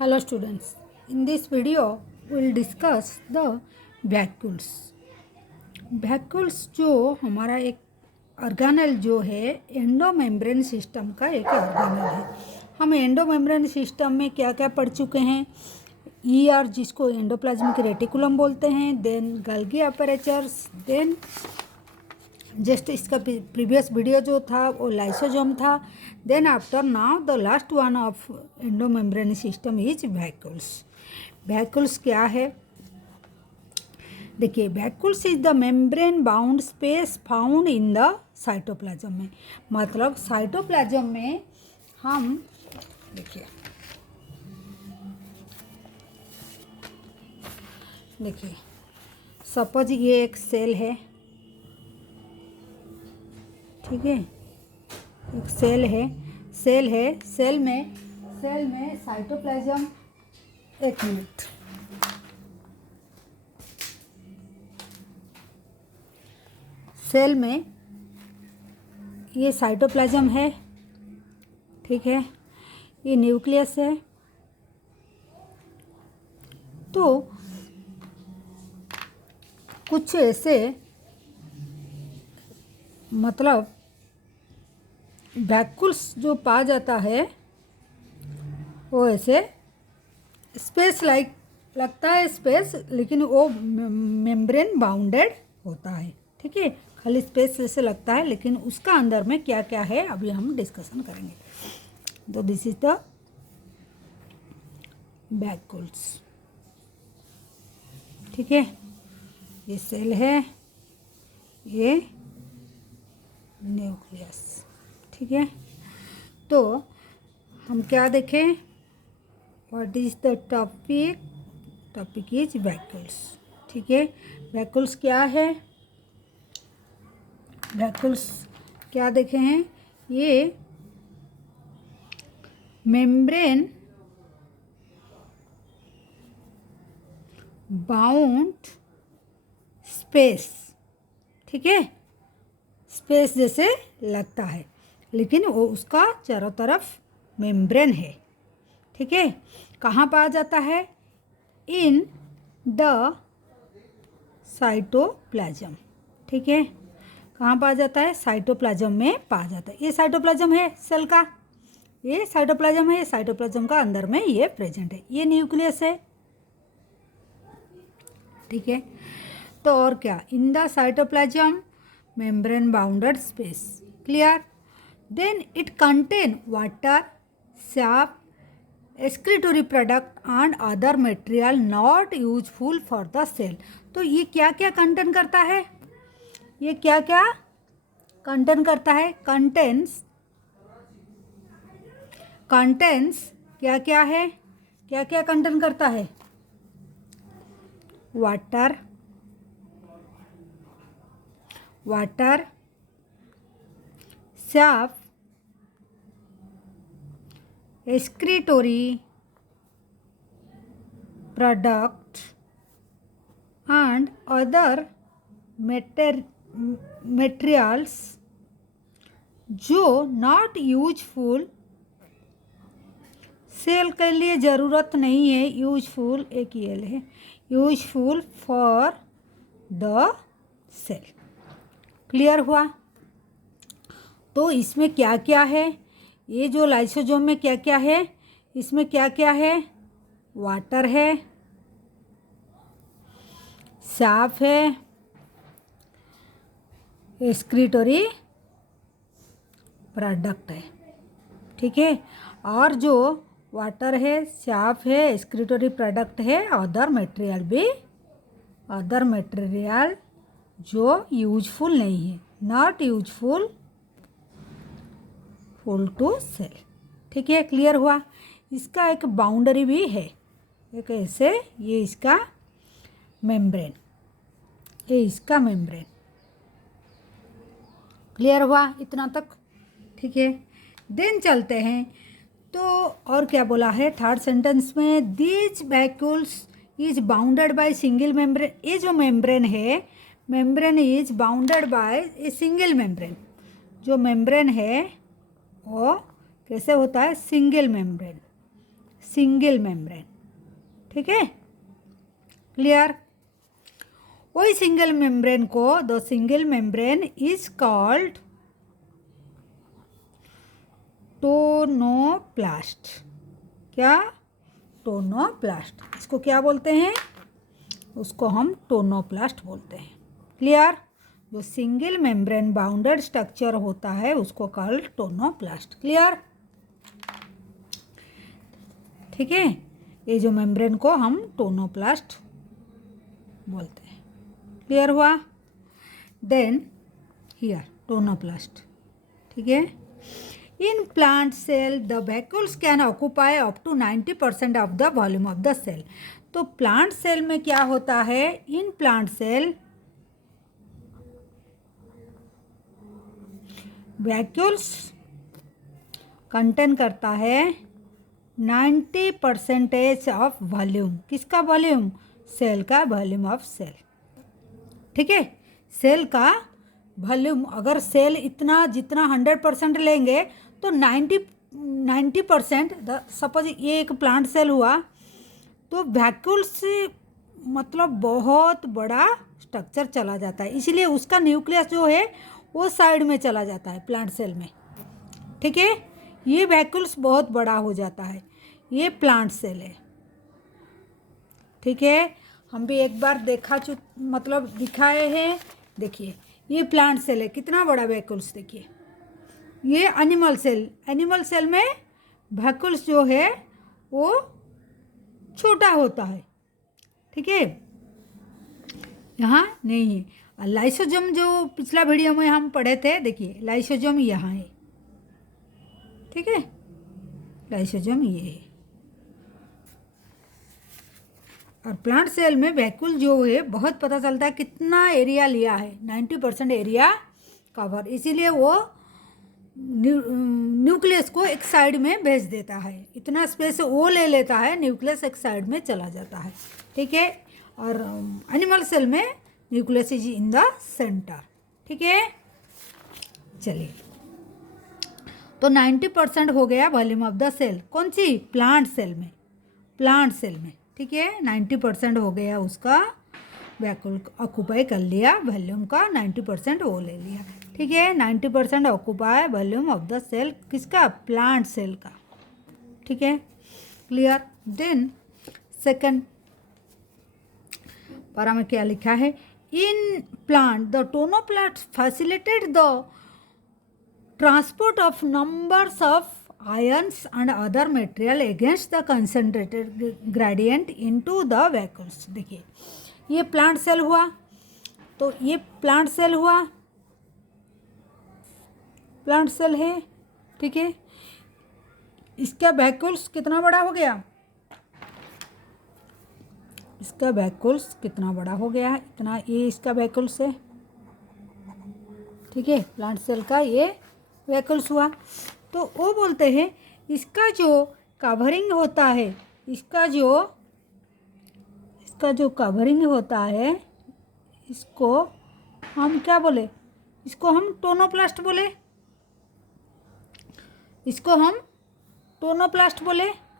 Hello students, in this video we will discuss the vacuoles. vacuoles जो हमारा एक organelle जो है एंडोमेम्ब्रेन सिस्टम का एक ऑर्गेनेल है। हम एंडोमेम्ब्रेन सिस्टम में क्या क्या पढ़ चुके हैं। ईआर जिसको एंडोप्लाज्मिक रेटिकुलम बोलते हैं, then Golgi apparatus, then just इसका प्रीवियस वीडियो जो था वो लाइसोजोम था। Then after now the last one of endomembrane system is vacuoles. Vacuoles क्या है, देखिए vacuoles is the membrane bound space found in the cytoplasm में। मतलब साइटोप्लाज्म में हम देखिए सपोज ये एक सेल है, ठीक है, एक सेल है, सेल में साइटोप्लाज्म, एक मिनट, सेल में ये साइटोप्लाज्म है, ठीक है, ये न्यूक्लियस है। तो कुछ ऐसे मतलब वैक्यूल्स जो पा जाता है वो ऐसे स्पेस लाइक लगता है स्पेस, लेकिन वो मेम्ब्रेन बाउंडेड होता है, ठीक है, खाली स्पेस जैसे लगता है, लेकिन उसका अंदर में क्या क्या है अभी हम डिस्कशन करेंगे। तो दिस इज द वैक्यूल्स, ठीक है, ये सेल है, ये न्यूक्लियस, ठीक है। तो हम क्या देखें, what is the topic is vacuoles, ठीक है। वैक्यूल्स क्या है, वैक्यूल्स क्या देखे हैं, ये मेम्ब्रेन बाउंड स्पेस, ठीक है, स्पेस जैसे लगता है, लेकिन वो उसका चारों तरफ मेम्ब्रेन है, ठीक है। कहाँ पाया जाता है, इन द साइटोप्लाज्म, ठीक है, कहाँ पाया जाता है, साइटोप्लाज्म में पाया जाता है। ये साइटोप्लाज्म है सेल का, ये साइटोप्लाज्म है, ये साइटोप्लाज्म का अंदर में ये प्रेजेंट है, ये न्यूक्लियस है, ठीक है। तो और क्या, इन the cytoplasm membrane bounded space, clear, then it contain water, sap, excretory product and other material not useful for the cell। तो ये क्या क्या कंटेन करता है, ये क्या क्या कंटेन करता है, कंटेंट्स क्या क्या है, क्या क्या कंटेन करता है, water, sap, excretory product and other materials जो नॉट यूजफुल, सेल के लिए ज़रूरत नहीं है, यूजफुल एक ये है, useful for the cell. Clear हुआ। तो इसमें क्या क्या है, ये जो लाइसोजोम में क्या क्या है, इसमें क्या क्या है, वाटर है, साफ है, एक्सक्रीटोरी प्रोडक्ट है, ठीक है। और जो वाटर है, साफ है, एक्सक्रीटोरी प्रोडक्ट है, अदर मटेरियल भी, अदर मटेरियल जो यूजफुल नहीं है, not useful full to cell, ठीक है। क्लियर हुआ। इसका एक बाउंड्री भी है, एक ऐसे, ये इसका मेम्ब्रेन, ये इसका मेम्ब्रेन, क्लियर हुआ इतना तक, ठीक है। देन चलते हैं, तो और क्या बोला है थर्ड सेंटेंस में, these vacuoles is bounded by single membrane. ये जो मेम्ब्रेन है, membrane is bounded by a single membrane, जो मेम्ब्रेन है वो कैसे होता है, सिंगल मेम्ब्रेन, सिंगल मेम्ब्रेन, ठीक है, क्लियर। वही सिंगल मेम्ब्रेन को the single membrane is called tonoplast. क्या? टोनोप्लास्ट। इसको क्या बोलते हैं? उसको हम टोनोप्लास्ट बोलते हैं, क्लियर। जो सिंगल मेम्ब्रेन बाउंडेड स्ट्रक्चर होता है उसको कॉल्ड टोनोप्लास्ट, क्लियर, ठीक है। ये जो मेम्ब्रेन को हम टोनोप्लास्ट बोलते हैं, क्लियर हुआ। देन हियर टोनोप्लास्ट, ठीक है। In plant cell the vacuoles can occupy up to 90% of the volume of the cell. तो प्लांट सेल में क्या होता है? In plant cell vacuoles contain करता है 90% ऑफ वॉल्यूम। किसका वॉल्यूम? सेल का वॉल्यूम ऑफ सेल, ठीक है। सेल का वॉल्यूम, अगर सेल इतना जितना 100% लेंगे तो 90% सपोज ये एक प्लांट सेल हुआ तो वैक्यूल से मतलब बहुत बड़ा स्ट्रक्चर चला जाता है, इसलिए उसका न्यूक्लियस जो है वो साइड में चला जाता है प्लांट सेल में, ठीक है। ये वैक्यूल्स बहुत बड़ा हो जाता है, ये प्लांट सेल है, ठीक है। हम भी एक बार मतलब दिखाए हैं। देखिए ये प्लांट सेल है, कितना बड़ा वैक्यूल्स, देखिए। ये एनिमल सेल में वैक्यूल्स जो है वो छोटा होता है, ठीक है, यहाँ नहीं है। लाइसोजोम जो पिछला वीडियो में हम पढ़े थे, देखिए लाइसोजोम यहाँ है, ठीक है, लाइसोजोम ये है। और प्लांट सेल में वैक्यूल जो है बहुत पता चलता है कितना एरिया लिया है, 90% एरिया कवर, इसीलिए वो न्यूक्लियस को एक साइड में भेज देता है, इतना स्पेस वो ले लेता है, न्यूक्लियस एक साइड में चला जाता है, ठीक है। और एनिमल सेल में nucleus is in the centre, ठीक है। चलिए, तो 90% हो गया वॉल्यूम ऑफ द सेल, कौन सी? प्लांट सेल में, ठीक है। 90% हो गया उसका, वैक्यूल ऑक्यूपाई कर लिया, वॉल्यूम का 90% वो ले लिया, ठीक है। 90% occupy volume of the cell, किसका? प्लांट सेल का, ठीक है, क्लियर। देन सेकंड पारा में क्या लिखा है? In plant the tonoplast facilitate the transport of numbers of ions and other material against the concentrated gradient into the vacuoles। देखिए ये प्लांट सेल हुआ, तो ये प्लांट सेल है, ठीक है। इसका वैक्यूल्स कितना बड़ा हो गया? इसका वैक्यूल्स कितना बड़ा हो गया है? इतना, ये इसका वैक्यूल्स है, ठीक है। प्लांट सेल का ये वैक्यूल्स हुआ, तो वो बोलते हैं इसका जो कवरिंग होता है, इसका जो कवरिंग होता है, इसको हम क्या बोले? इसको हम टोनोप्लास्ट बोले,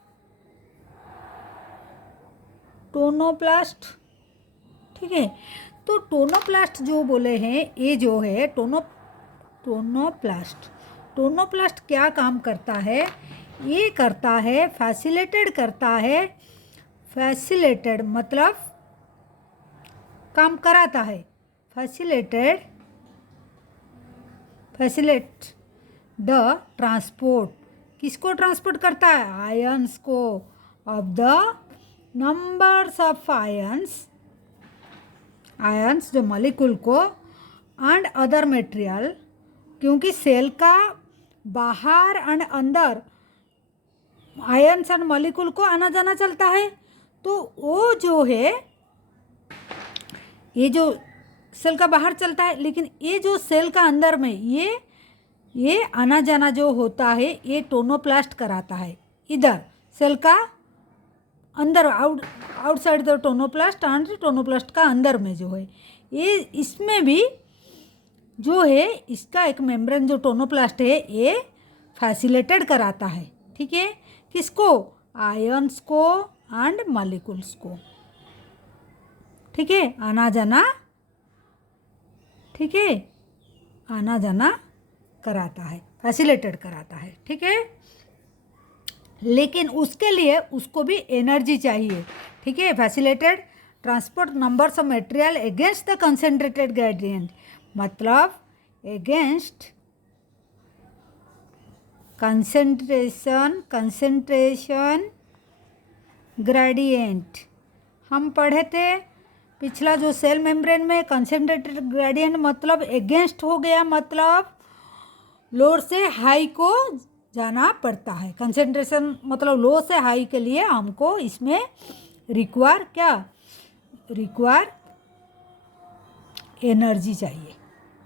टोनोप्लास्ट, ठीक है। तो टोनोप्लास्ट जो बोले हैं, ये जो है टोनोप्लास्ट क्या काम करता है? ये करता है फैसिलिटेड मतलब काम कराता है, फैसिलेट द ट्रांसपोर्ट, किसको ट्रांसपोर्ट करता है? आयंस को, of the numbers of ions जो मॉलिक्यूल को, एंड अदर मटेरियल, क्योंकि सेल का बाहर एंड अंदर आयंस एंड मॉलिक्यूल को आना जाना चलता है, तो वो जो है, ये जो सेल का बाहर चलता है, लेकिन ये जो सेल का अंदर में ये आना जाना जो होता है, ये टोनोप्लास्ट कराता है। इधर सेल का अंदर, outside the tonoplast and tonoplast का अंदर में जो है, ये इसमें भी जो है इसका एक मेम्ब्रेन जो टोनोप्लास्ट है, ये फैसिलिटेट कराता है, ठीक है। किसको? आयन्स को एंड मॉलिक्यूल्स को, ठीक है, आना जाना, ठीक है, आना जाना कराता है, फैसिलिटेट कराता है, ठीक है। लेकिन उसके लिए उसको भी एनर्जी चाहिए, ठीक है। Facilitate transport numbers of material against the concentrated gradient, मतलब अगेंस्ट कंसंट्रेशन ग्रेडियंट। हम पढ़े थे पिछला जो सेल मेम्ब्रेन में कंसंट्रेटेड ग्रेडियंट मतलब अगेंस्ट हो गया, मतलब लोअर से हाई को जाना पड़ता है। कंसंट्रेशन मतलब लो से हाई के लिए हमको इसमें रिक्वायर एनर्जी चाहिए,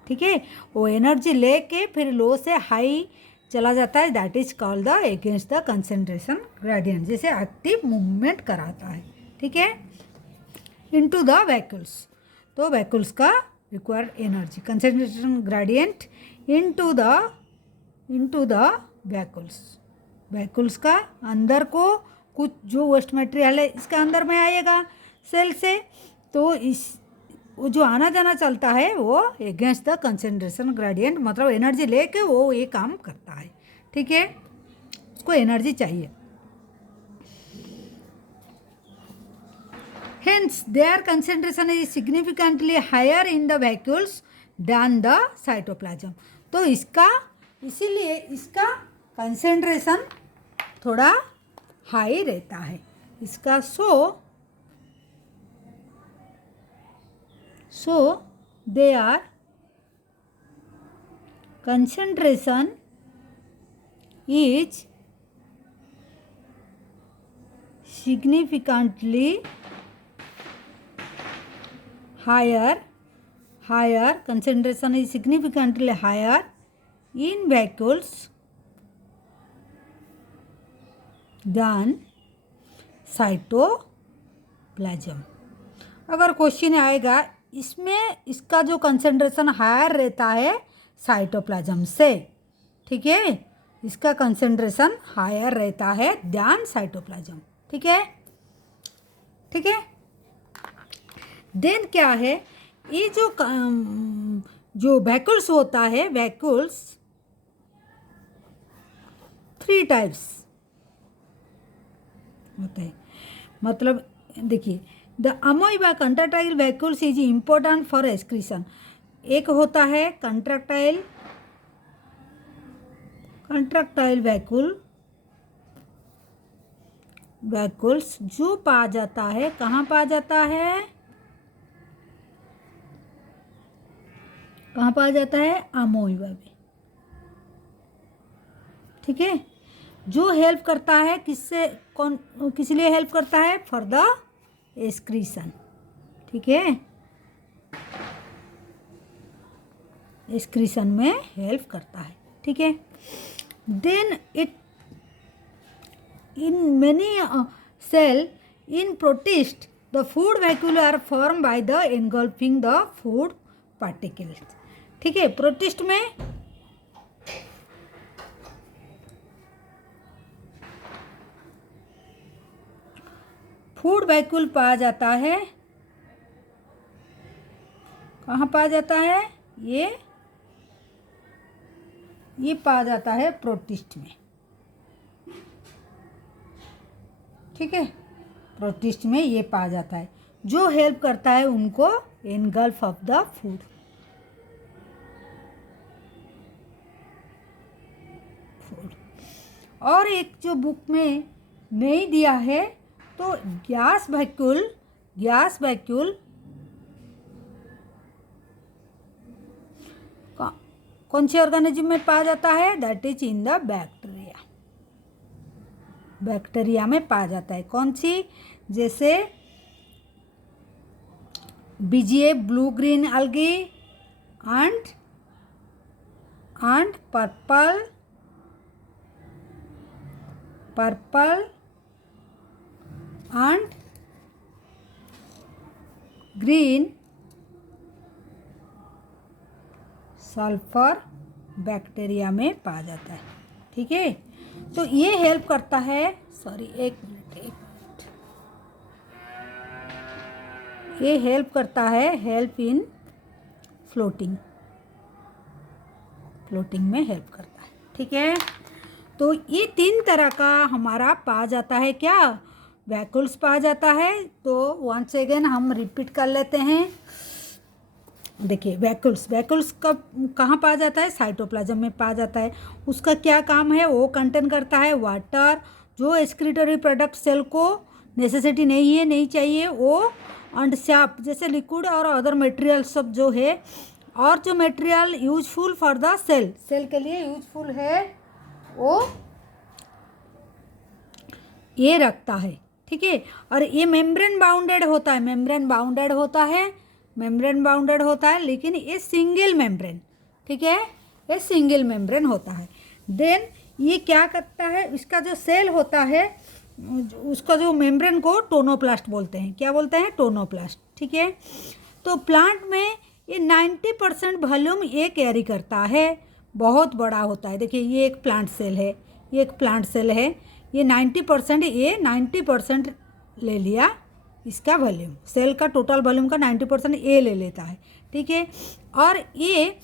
ठीक है। वो एनर्जी लेके फिर लो से हाई चला जाता है, that is called the against the concentration gradient, जैसे एक्टिव मूवमेंट कराता है, ठीक है। इनटू द वैक्यूल्स, तो वैक्यूल्स का required energy concentration gradient into the vacuoles का अंदर को कुछ जो वेस्ट मटेरियल है इसका अंदर में आएगा सेल से, तो इस वो जो आना जाना चलता है वो अगेंस्ट द कंसंट्रेशन ग्रेडियंट, मतलब एनर्जी लेके वो ये काम करता है, ठीक है। उसको एनर्जी चाहिए। Hence, their concentration is significantly higher in the vacuoles than the cytoplasm. तो इसीलिए इसका कंसेंट्रेशन थोड़ा हाई रहता है इसका। सो their concentration is significantly higher concentration is significantly higher in vacuoles than cytoplasm। अगर क्वेश्चन आएगा इसमें इसका जो कंसंट्रेशन हायर रहता है साइटोप्लाज्म से, ठीक है, इसका कंसंट्रेशन हायर रहता है दैन साइटोप्लाज्म, ठीक है, ठीक है। देन क्या है, ये जो वैक्यूल्स होता है, वैक्यूल्स 3 टाइप्स होते हैं, मतलब देखिए the amoeba contractile vacuoles is important for excretion. एक होता है कंट्रैक्टाइल वैक्यूल्स जो पाया जाता है, कहाँ पाया जाता है, कहाँ पाया जाता है, अमोइबा में, ठीक है। जो हेल्प करता है किस लिए हेल्प करता है, फॉर द एक्सक्रीशन, ठीक है, एक्सक्रीशन में हेल्प करता है, ठीक है। Then it in many cell in protist the food vacuole are form by the engulfing the food particles, ठीक है। प्रोटिस्ट में फूड वैक्यूल पाया जाता है, कहाँ पाया जाता है, ये पाया जाता है प्रोटिस्ट में, ठीक है। प्रोटिस्ट में ये पाया जाता है जो हेल्प करता है उनको एनगल्फ ऑफ द फूड। और एक जो बुक में नहीं दिया है, तो गैस वैक्यूल कौन से ऑर्गेनिज्म में पाया जाता है, that is in the bacteria में पाया जाता है। कौन सी, जैसे BGA blue green algae and purple and green sulphur bacteria में पाया जाता है, ठीक है। तो ये हेल्प करता है, सॉरी एक मिनट, ये हेल्प करता है, हेल्प इन फ्लोटिंग में हेल्प करता है, ठीक है। तो ये 3 तरह का हमारा पा जाता है, क्या वैक्यूल्स पा जाता है। तो वंस अगेन हम रिपीट कर लेते हैं। देखिए वैक्यूल्स कब कहाँ पा जाता है, साइटोप्लाज्म में पा जाता है। उसका क्या काम है, वो कंटेन करता है वाटर, जो एक्सक्रीटरी प्रोडक्ट सेल को नेसेसिटी नहीं चाहिए वो, एंड सैप जैसे लिक्विड और अदर मटेरियल सब जो है, और जो material useful for the cell के लिए यूजफुल है वो ये रखता है, ठीक है। और ये मेम्ब्रेन बाउंडेड होता है, लेकिन ये सिंगल मेम्ब्रेन, ठीक है, ये सिंगल मेम्ब्रेन होता है। देन ये क्या करता है, इसका जो सेल होता है उसका जो मेम्ब्रेन को टोनोप्लास्ट बोलते हैं, क्या बोलते हैं, टोनोप्लास्ट, ठीक है। तो प्लांट में ये 90% वॉल्यूम ये कैरी करता है, बहुत बड़ा होता है। देखिए ये एक प्लांट सेल है, ये 90% ले लिया, इसका वॉल्यूम, सेल का टोटल वॉल्यूम का 90% ये ले लेता है, ठीक है। और ये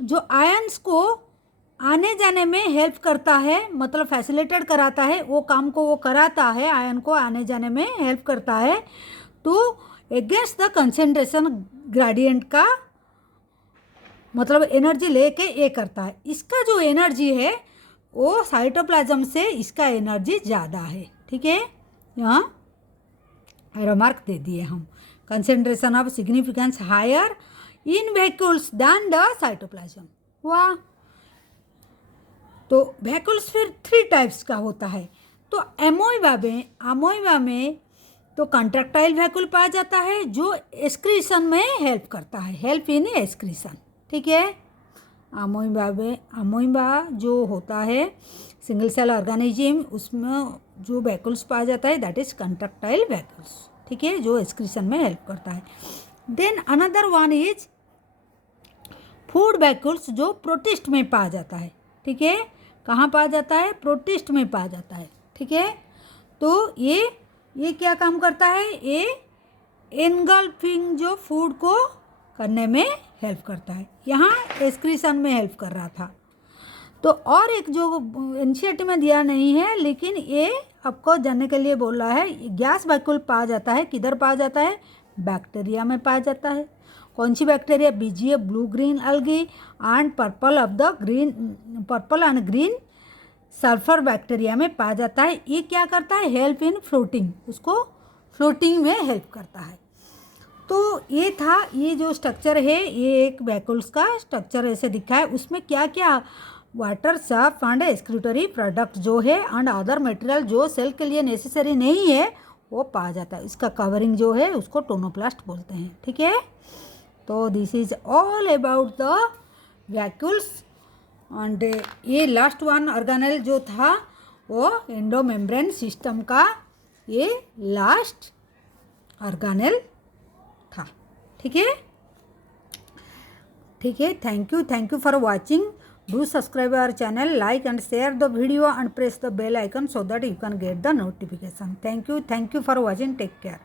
जो आयंस को आने जाने में हेल्प करता है, मतलब फैसिलिटेट कराता है, वो काम को वो कराता है, आयन को आने जाने में हेल्प करता है। तो अगेंस्ट द कंसंट्रेशन ग्रेडियंट का मतलब एनर्जी लेके ये करता है। इसका जो एनर्जी है वो साइटोप्लाज्म से इसका एनर्जी ज़्यादा है, ठीक है। यहाँ रिमार्क दे दिए हम, concentration of significance higher in vacuoles than the cytoplasm. वाह। तो वैक्यूल्स फिर 3 टाइप्स का होता है। तो अमोइबा में तो कंट्रैक्टाइल वैक्यूल पाया जाता है, जो एक्सक्रीशन में हेल्प करता है, हेल्प इन एक्सक्रीशन, ठीक है। अमोइबा जो होता है सिंगल सेल ऑर्गेनिज्म, उसमें जो वैक्यूल्स पाया जाता है दैट इज कंट्रैक्टाइल वैक्यूल्स, ठीक है, जो एक्सक्रीशन में हेल्प करता है। Then another one is food vacuoles, जो प्रोटिस्ट में पाया जाता है, ठीक है। कहाँ पाया जाता है, प्रोटिस्ट में पाया जाता है, ठीक है। तो ये क्या काम करता है, ये एनगल्फिंग जो फूड को करने में हेल्प करता है, यहाँ एक्सक्रीशन में हेल्प कर रहा था। तो और एक जो इनिशिएटिव में दिया नहीं है, लेकिन ये आपको जानने के लिए बोल रहा है, गैस वैक्यूल पाया जाता है, किधर पाया जाता है, बैक्टीरिया में पाया जाता है। कौन सी bacteria, BGA blue green algae and purple and green sulphur bacteria में पाया जाता है। ये क्या करता है, हेल्प इन फ्लोटिंग, उसको फ्लोटिंग में हेल्प करता है। तो ये था, ये जो स्ट्रक्चर है, ये एक वैक्यूल्स का स्ट्रक्चर ऐसे दिखा है। उसमें क्या क्या वाटर, सफ एंड एक्सक्रीटरी प्रोडक्ट जो है एंड अदर मटेरियल जो सेल के लिए नेसेसरी नहीं है वो पाया जाता है। इसका कवरिंग जो है उसको टोनोप्लास्ट बोलते हैं, ठीक है। तो this is all about the vacuoles. And ये लास्ट वन ऑर्गेनेल जो था वो एंडोमेम्ब्रेन सिस्टम का ये लास्ट ऑर्गेनेल था, ठीक है। Thank you for watching. Do subscribe our channel, like and share the video and press the bell icon so that you can get the notification. Thank you for watching. Take care.